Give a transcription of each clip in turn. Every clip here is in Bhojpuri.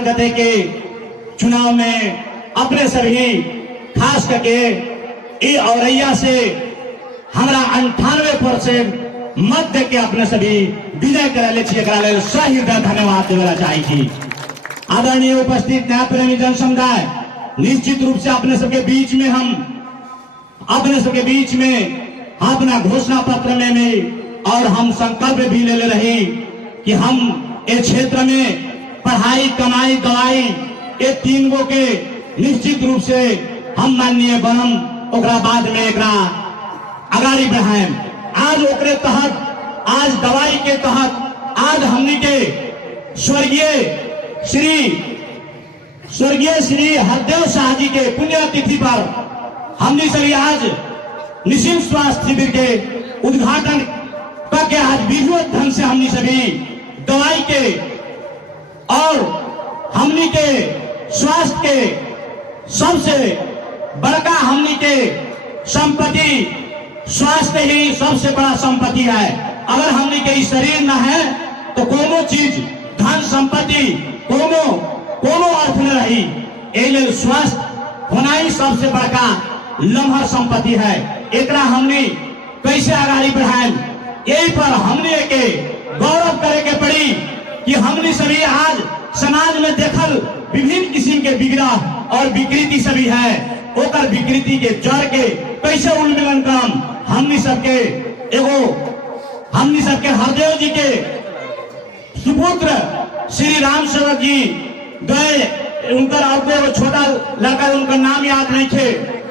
गते के चुनाव में अपने सभी खास करके ये औरैया से हमारा 98% मत दे के अपने सभी विजय करे सही धन्यवाद देवला चाहिए। आदरणीय उपस्थित न्याय प्रेमी जन समुदाय, निश्चित रूप से अपने सबके बीच में हम अपना घोषणा पत्र में और हम संकल्प भी ले रहे कि हम इस क्षेत्र में पढ़ाई कमाई दवाई ये तीन गो के निश्चित रूप से हम माननीय बनम ओकरा बाद में एकरा आगाड़ी बढ़ाएं। आज ओकरे तहत आज दवाई के तहत आज हमनी के स्वर्गीय श्री हरदेव शाह जी के पुण्यतिथि पर हमने सभी आज निःशुल्क स्वास्थ्य शिविर के उद्घाटन करके आज विधिवत ढंग से हमने सभी दवाई के और हमनी के स्वास्थ्य के सबसे बड़का हमनी के संपत्ति स्वास्थ्य ही सबसे बड़ा संपत्ति है। अगर हमनी के शरीर न है तो कोनो चीज धन संपत्ति कोनो अर्थ न रही। एले स्वास्थ्य होना ही सबसे बड़का लम्हर संपत्ति है। एकरा हमने कैसे आगाड़ी बढ़ाएं, यही पर हमने के गौरव करे के पड़ी कि हमने सभी आज समाज में देखल विभिन्न किस्म के विग्रह और विकृति सभी है, ओकर विकृति के जड़ के कैसे उन्मूलन काम हमने सबके हरदेव जी के सुपुत्र श्री राम सेवक जी गए। उनका आपको छोटा लड़का उनका नाम याद नहीं थे,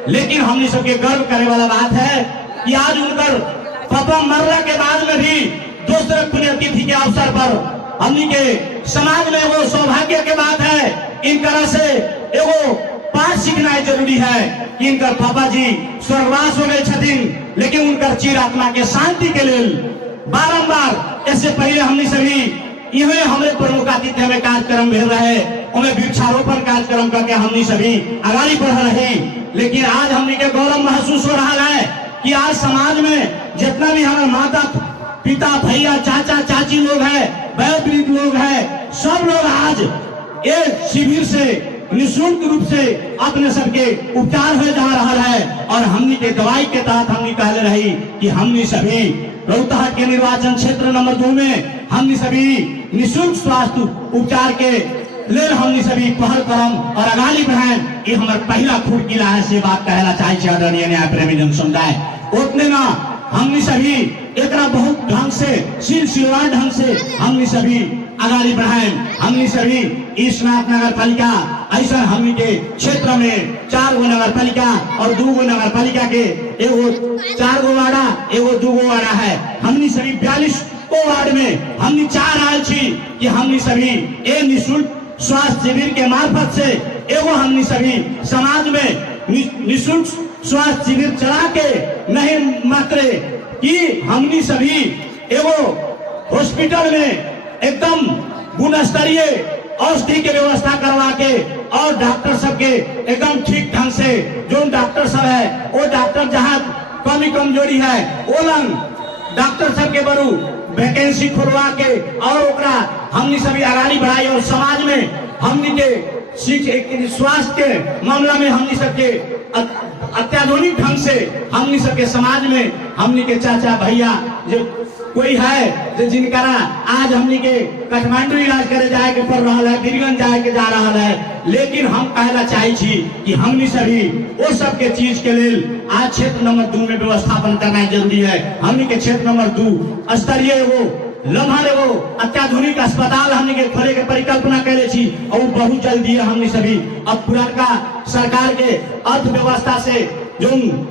लेकिन हमने सबके गर्व करने वाला बात है कि आज उनकर पापा मरने के बाद में भी दूसरे पुण्यतिथि के अवसर पर हमनी के समाज में वो सौभाग्य के बात है। इन तरह से एगो पाठ सीखना जरूरी है कि इनकर पापा जी स्वर्गवास हो गए छथिन, लेकिन उनकर चिर आत्मा के शांति के लिए बारंबार इससे पहले हमने सभी इन्हें हमारे प्रमुख आतिथ्य में कार्यक्रम भेज रहे, उन्हें वृक्षारोपण कार्यक्रम करके हमने सभी आगाड़ी बढ़ रहे। लेकिन आज हमने के गौरव महसूस हो रहा है कि आज समाज में जितना भी हमारे माता पिता भैया चाचा चाची लोग हैं, वयोवृद्ध लोग हैं, सब लोग आज एक शिविर से निःशुल्क रूप से अपने सबके उपचार हो जा रहा है। और हमनी के दवाई के तहत हमनी कहले रही कि हमनी सभी रोहतक के निर्वाचन क्षेत्र नंबर 2 में हमनी सभी निःशुल्क स्वास्थ्य उपचार के ले हमनी सभी पहल करम और आगाड़ी बढ़ाएं। ये हमारा पहला खूट किला है से बात कहना चाहिए। आदरणीय न्याय प्रेमी जन समुदाय, उतने ना हमनी सभी एक बहुत ढंग से सिलसिलेवार ढंग से हमनी सभी आगाड़ी बढ़ाएं। हमनी सभी ईशनाथ नगर पालिका ऐसा हमनी के क्षेत्र में 4 गो नगर पालिका और 2 गो नगर पालिका के एगो 4 गो वार्डा एगो 2 गो वार्डा है। हमनी सभी 42 को वार्ड में हमनी 4 आयल छी कि हमनी सभी ए निःशुल्क स्वास्थ्य शिविर के मार्फत से एगो हमनी सभी समाज में निःशुल्क स्वास्थ्य शिविर चला के नहीं मात्र कि हमनी सभी एगो हॉस्पिटल में एकदम गुणस्तरीय औषधि के व्यवस्था करवा के और डॉक्टर सबके एकदम ठीक ढंग से जो डॉक्टर सब है वो डॉक्टर जहाँ कमी कमजोरी है वो लंग डॉक्टर सबके बरू वैकेंसी खुलवा के और ओकरा हमनी सभी आगाड़ी बढ़ाई। और समाज में हमनी के स्वास्थ्य के मामला में हमनी सबके अत्याधुनिक ढंग से हमनी सबके समाज में हमनी के चाचा भैया जो कोई है जो जिनका आज हमनी के काठमांडू इलाज करे जाए के पड़ रहा है, गिरगंज जाए के जा रहा है, लेकिन हम कहना चाहे छी कि हमनी सभी वो सब के चीज के लिए आज क्षेत्र नंबर 2 में व्यवस्थापन करना जरूरी है। हमनी के क्षेत्र नंबर 2 स्तरीय वो लम्हर वो अत्याधुनिक अस्पताल हमने के खोले के परिकल्पना करे छी और बहुत जल्दी हमने सभी अब पुरानका सरकार के अर्थव्यवस्था से जो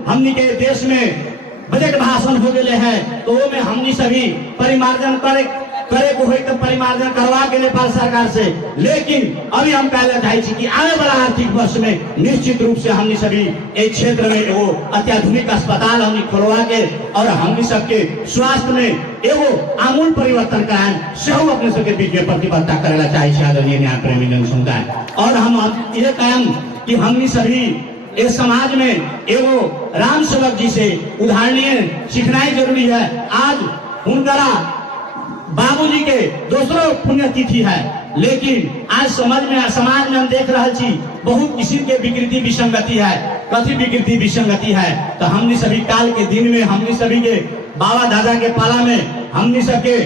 हमने के देश में बजट भाषण हो गए हैं तो वो में हमने सभी परिमार्जन करे को हो तो परिमार्जन करवा के नेपाल सरकार से। लेकिन अभी हम कहना चाहे कि आने वाला आर्थिक वर्ष में निश्चित रूप से हमने सभी एक क्षेत्र में वो अत्याधुनिक अस्पताल हमने खोलवा के और हमने सबके स्वास्थ्य में एगो आमूल परिवर्तन कराएं से अपने सबके बीच में प्रतिबद्धता करेला चाहिए। आदरणीय न्याय प्रेमी जन समुदाय, और हम ये कहें कि हमने सभी इस समाज में एगो राम सेवक जी से उदाहरणीय सीखना जरूरी है। आज उनका बाबूजी के दूसरो पुण्यतिथि है, लेकिन आज समाज में हम देख रहा छी बहुत किस्म के विकृति विसंगति है। कथी विकृति विसंगति है? तो हमने सभी काल के दिन में हमने सभी के बाबा दादा के पाला में हमने सबके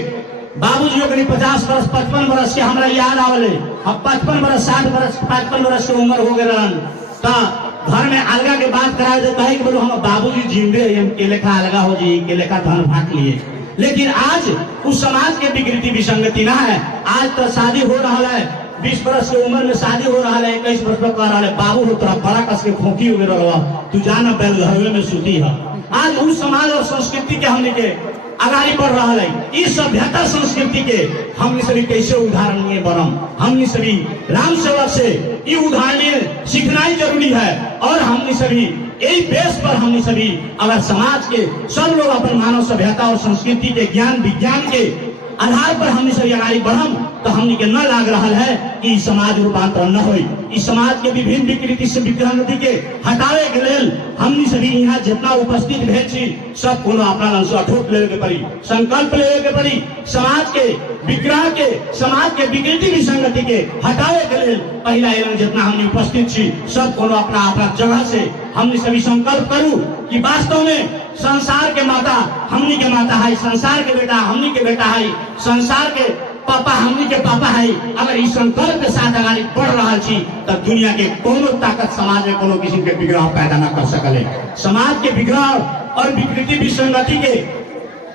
बाबूजी करीब 50 वर्ष 55 वर्ष के हमरा याद आवले। अब 55 वर्ष 60 वर्ष 55 वर्ष की उम्र हो गए घर में अलगा के बात कराए तो कहे कि बोलो हम बाबूजी जिंदे हम के लेखा अलगा हो जी के लेखा धन भाग लिए। लेकिन आज उस समाज के विकृति विसंगति ना है। आज तो शादी हो रहा है 20 वर्ष की उम्र में शादी हो रहा है 21 वर्ष में कर रहा है बाबू हो तोरा बड़ा कस के खोखी हो गया तू जाना बैल घरवे में सूती है। आज उस समाज और संस्कृति के हमने के आगाड़ी बढ़ रहा है। इस सभ्यता संस्कृति के हमने सभी कैसे उदाहरणीय बनम। हमने सभी राम सेवक से ये उदाहरणीय सीखना ही जरूरी है। और हमने सभी यही बेस पर हमने सभी अगर समाज के सब लोग अपन मानव सभ्यता और संस्कृति के ज्ञान विज्ञान के आधार पर हमने सभी आगाड़ी बढ़म तो हमने के न लाग रहा है कि समाज रूपांतरण न हो। इस समाज के विभिन्न विकृति से विकृति के हटावे के लेल हमने सभी यहाँ जितना उपस्थित भेल छी सब कोनो अपना अंश अठोट लेवे के पड़ी, संकल्प लेवे के पड़ी। समाज के विग्रह के समाज के विकृति विसंगति के हटावे के लेल पहला एवं जितना हमने उपस्थित छी सब कोनो अपना अपना जगह से हमने सभी संकल्प करूं कि वास्तव में संसार के माता हमनी के माता है, संसार के बेटा हमनी के बेटा है, संसार के पापा हमनी के पापा है। अगर इस संकल्प के साथ आगे बढ़ रहा छी तो दुनिया के कोनो ताकत समाज में कोनो किसी के विग्रह पैदा न कर सकले। समाज के विग्रह और विकृति विसंगति के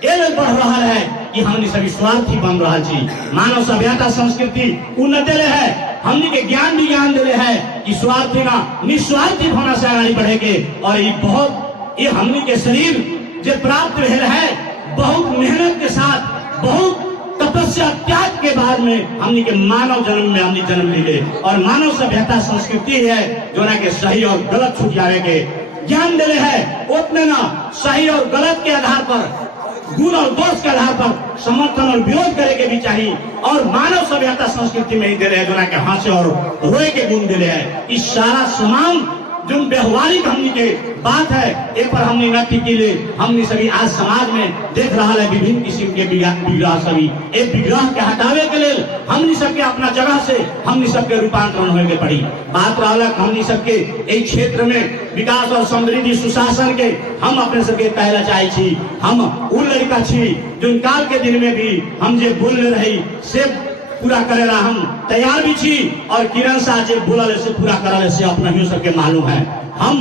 एवं बढ़ रहा है कि हमने सभी स्वार्थी बन रहा छी। मानव सभ्यता संस्कृति उन्नति ले है, हमने के ज्ञान विज्ञान दिले है कि स्वार्थी ना निस्वार्थी होना से आगे बढ़ेगे। और ये बहुत ये हमने के शरीर जो प्राप्त भेल है बहुत मेहनत के साथ बहुत तपस्या त्याग के बाद में हमने के मानव जन्म में हमने जन्म ले और मानव सभ्यता संस्कृति है जो ना के सही और गलत छूट जावे के ज्ञान दिले है। उतने ना सही और गलत के आधार पर गुण और दोष के आधार पर समर्थन और विरोध करे के भी चाहिए। और मानव सभ्यता संस्कृति में ही दे रहे हैं जो ना के हंसे और रोए के गुण दिले है। इस सारा समान जो व्यवहारिक हमने के बात है एक पर हमने नक्की के लिए हमने सभी आज समाज में देख रहा है विभिन्न किस्म के विग्रह सभी एक विग्रह के हटावे के लिए हमने सबके अपना जगह से हमने सबके रूपांतरण होने के पड़ी। बात रहा हमने सबके एक क्षेत्र में विकास और समृद्धि सुशासन के हम अपने सबके कहना चाहे छी। हम उन लड़का छी जो काल के दिन में भी हम जो बोल रही से पूरा करेला हम तैयार भी छी। और किरण शाह जी बोलले से पूरा करले से अपना ही सबके मालूम है। हम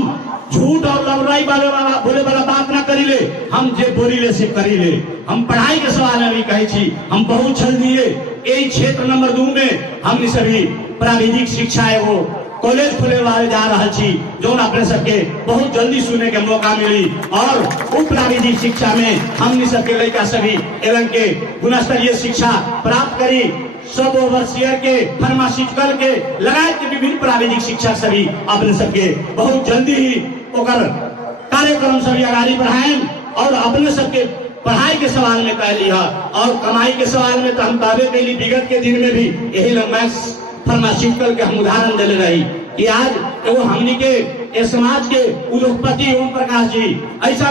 झूठ और लवराई बोले वाला बात ना करीले, हम जे बोलीले से करीले। हम पढ़ाई के सवाल में भी कहे छी हम बहुत छल दिए। यही क्षेत्र नंबर 2 में हमने सभी प्राविधिक शिक्षा है वो कॉलेज खुले वाले जा रहा छी जो अपने सबके बहुत जल्दी सुने के मौका मिली। और उप प्राविधिक शिक्षा में हमने सबके लड़का सभी एवं के गुणस्तरीय शिक्षा प्राप्त करी। सब ओवरसियर के फार्मास्यूटिकल के लगाए के विभिन्न प्राविधिक शिक्षा सभी अपने सबके बहुत जल्दी ही ओकर कार्यक्रम सभी आगाड़ी बढ़ाएं। और अपने सबके पढ़ाई के सवाल में कह लिया और कमाई के सवाल में तो हम कहबे कैली विगत के दिन में भी यही मैथ्स फार्मास्यूटिकल के हम उदाहरण दिले रही कि आज एगो हमनी के समाज के उद्योगपति ओम प्रकाश जी ऐसा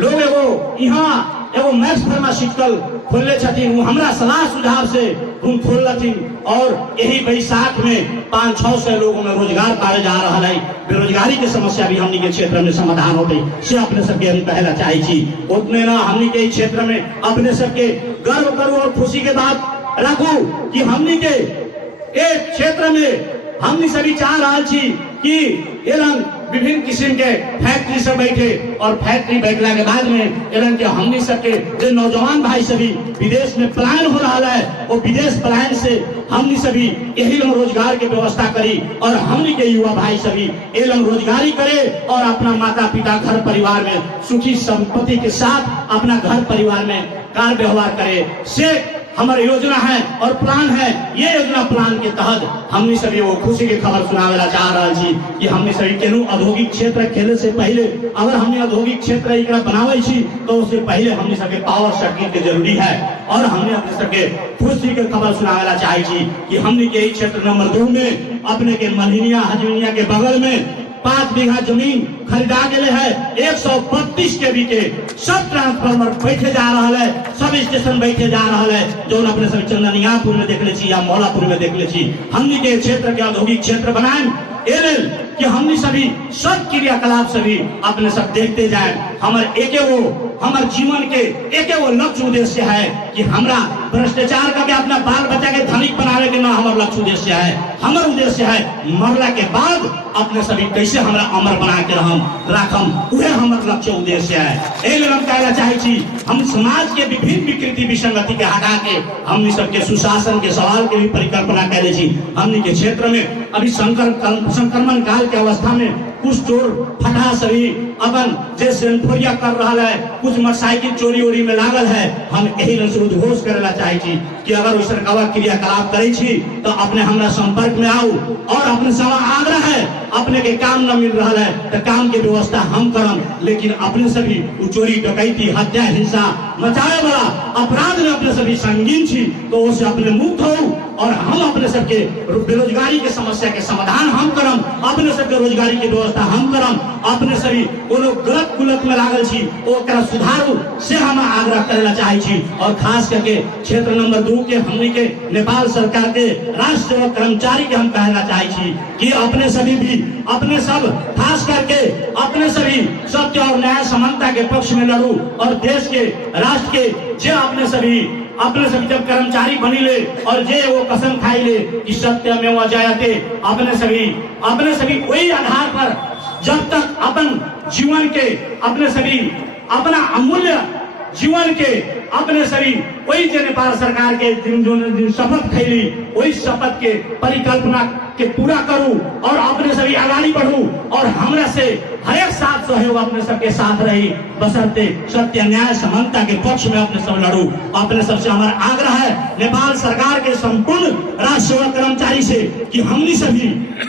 लोग एगो यहाँ एगो मैक्स फार्मास्यूटिकल खोलले छथिन। वो हमरा सलाह सुझाव से हम खोल लथिन और यही बैसाख में 500-600 लोगों में रोजगार पाए जा रहा है। बेरोजगारी की समस्या भी हमनी के क्षेत्र में समाधान हो गई से अपने सबके हम कहना चाहे छी। उतने ना हमनी के क्षेत्र में अपने सबके गर्व करू और खुशी के बात रखू कि हमनी के एक क्षेत्र में हमनी सभी चाह रहा छी कि एलन विभिन्न किस्म के फैक्ट्री से बैठे और फैक्ट्री बैठला के बाद में एलन के हमनी सबके जो नौजवान भाई सभी विदेश में पलायन हो रहा है वो विदेश पलायन से हमनी सभी यही लोग रोजगार के व्यवस्था करी और हमनी के युवा भाई सभी ये लोग रोजगारी करे और अपना माता पिता घर परिवार में सुखी संपत्ति के साथ अपना घर परिवार में कार्य व्यवहार करे से हमारी योजना है और प्लान है। ये योजना प्लान के तहत हमने सभी वो खुशी की खबर सुनावेला चाह रहा छी कि हमने सभी केनू औद्योगिक क्षेत्र खेले से पहले अगर हमने औद्योगिक क्षेत्र एकरा बनावे छी तो उससे पहले हमने सबके पावर सर्किट के जरूरी है। और हमने अपने सबके खुशी की खबर सुनावेला चाहे छी कि हमने के क्षेत्र नंबर 2 में अपने के मल्हिनिया हजमिनिया के बगल में 5 बीघा जमीन खरीदा गए है, 132 केवी के सब ट्रांसफार्मर बैठे जा रहा है, सब स्टेशन बैठे जा रहा है, जो अपने सब चंदनियापुर में देख ले या मौलापुर में देख ले। हमने के क्षेत्र के औद्योगिक क्षेत्र बनाए एवं कि हमने सभी सब क्रियाकलाप सभी अपने सब देखते जाए। हमारे जीवन के एक वो लक्ष्य उद्देश्य है कि हमरा भ्रष्टाचार का भी अपना बाल बच्चा के धनिक बनाने के ना हमारा लक्ष्य उद्देश्य है। हमारा उद्देश्य है मरला के बाद अपने सभी कैसे हमरा अमर बना के राखम, वह हमारा लक्ष्य उद्देश्य है। एवं हम कहना चाहे छी, हम समाज के विभिन्न विकृति विसंगति के हटा के हमने सबके सुशासन के सवाल के भी परिकल्पना करे छी। हमने के क्षेत्र में अभी संक्रमण काल के अवस्था में कुछ चोर फटा सभी अपन जे सेंफोरिया कर रहा है, कुछ मोटरसाइकिल चोरी वोरी में लागल है। हम यही उद्घोष करेला चाहे छी कि अगर वैसा क्रियाकलाप करे छी तो अपने हमरा संपर्क में आओ और अपने सब आग्रह है, अपने के काम न मिल रहा है तो काम के व्यवस्था हम करम, लेकिन अपने सभी चोरी डकैती हत्या हिंसा मचाए वाला अपराध में अपने सभी संगीन छी तो उससे अपने मुक्त हो और हम अपने सबके बेरोजगारी के समस्या के समाधान हम करम, अपने सबके रोजगारी के व्यवस्था हम करम। अपने सभी कोनो गलत कुलत में लागल छी ओकरा सुधारू से हम आग्रह करेला चाहे छी। और खास करके क्षेत्र नंबर 2 के हमने के नेपाल सरकार के राष्ट्र सेवक कर्मचारी के हम कहना चाहे छी कि अपने सभी भी अपने सब खास करके अपने सभी सत्य और न्याय समानता के पक्ष में लड़ू और देश के राष्ट्र के जे अपने सभी जब कर्मचारी बनी ले और जे वो कसम खाई ले कि सत्य में वो जयते, अपने सभी वही आधार पर जब तक अपन जीवन के अपने सभी अपना अमूल्य जीवन के अपने सभी वही जो नेपाल सरकार के दिन शपथ खैली वही शपथ के परिकल्पना के पूरा करूं और अपने सभी आगाड़ी बढ़ू और हमरा से हर एक साथ सहयोग अपने सबके साथ रही बशर्ते सत्य न्याय समानता के पक्ष में अपने सब लड़ू। अपने सबसे हमारा आग्रह है नेपाल सरकार के संपूर्ण राष्ट्र सेवक कर्मचारी से कि हमनी सभी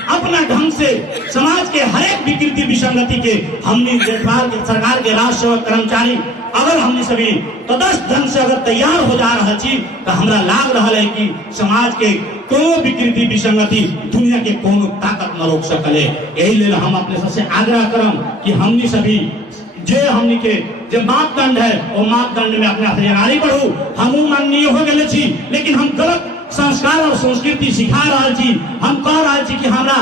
अपना ढंग से समाज के हर एक विकृति विसंगति के हमनी नेपाल सरकार के राष्ट्र सेवक कर्मचारी अगर हमने सभी तटस्थ ढंग से अगर तैयार हो जा रहा छी तो हमरा लाग रहा है कि समाज के कोनो विकृति विसंगति दुनिया के कोनो ताकत न रोक सकले। यही ले हम अपने सबसे आग्रह करम कि हमनी सभी हमनी के जो मापदंड है वो मापदंड में अपने आगे बढ़ू। हम माननीय हो गए छी लेकिन हम गलत संस्कार और संस्कृति सिखा रहा छी। हम कह रहा छी कि हमरा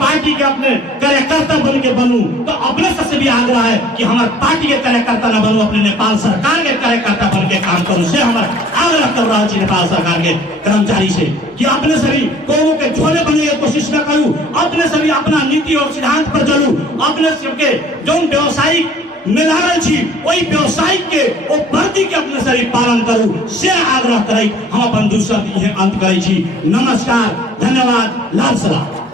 पार्टी के अपने कार्यकर्ता बन के बनू तो अपने सबसे भी आग्रह है कि हमारे पार्टी के कार्यकर्ता न बनू, अपने नेपाल सरकार के कार्यकर्ता बन के काम करूं। से हमारा आग्रह कर रहा है नेपाल सरकार के कर्मचारी से कि अपने सभी कोनो के झोले बनने की कोशिश न करूं, अपने सभी अपना नीति और सिद्धांत पर चलू, अपने सबके जो व्यवसायिक में लागल छी वही व्यवसायिक के वो वर्दी के अपने सभी पालन करू से आग्रह करे हम अपन दूसरा अंत करे छी। नमस्कार, धन्यवाद, लाल सलाम।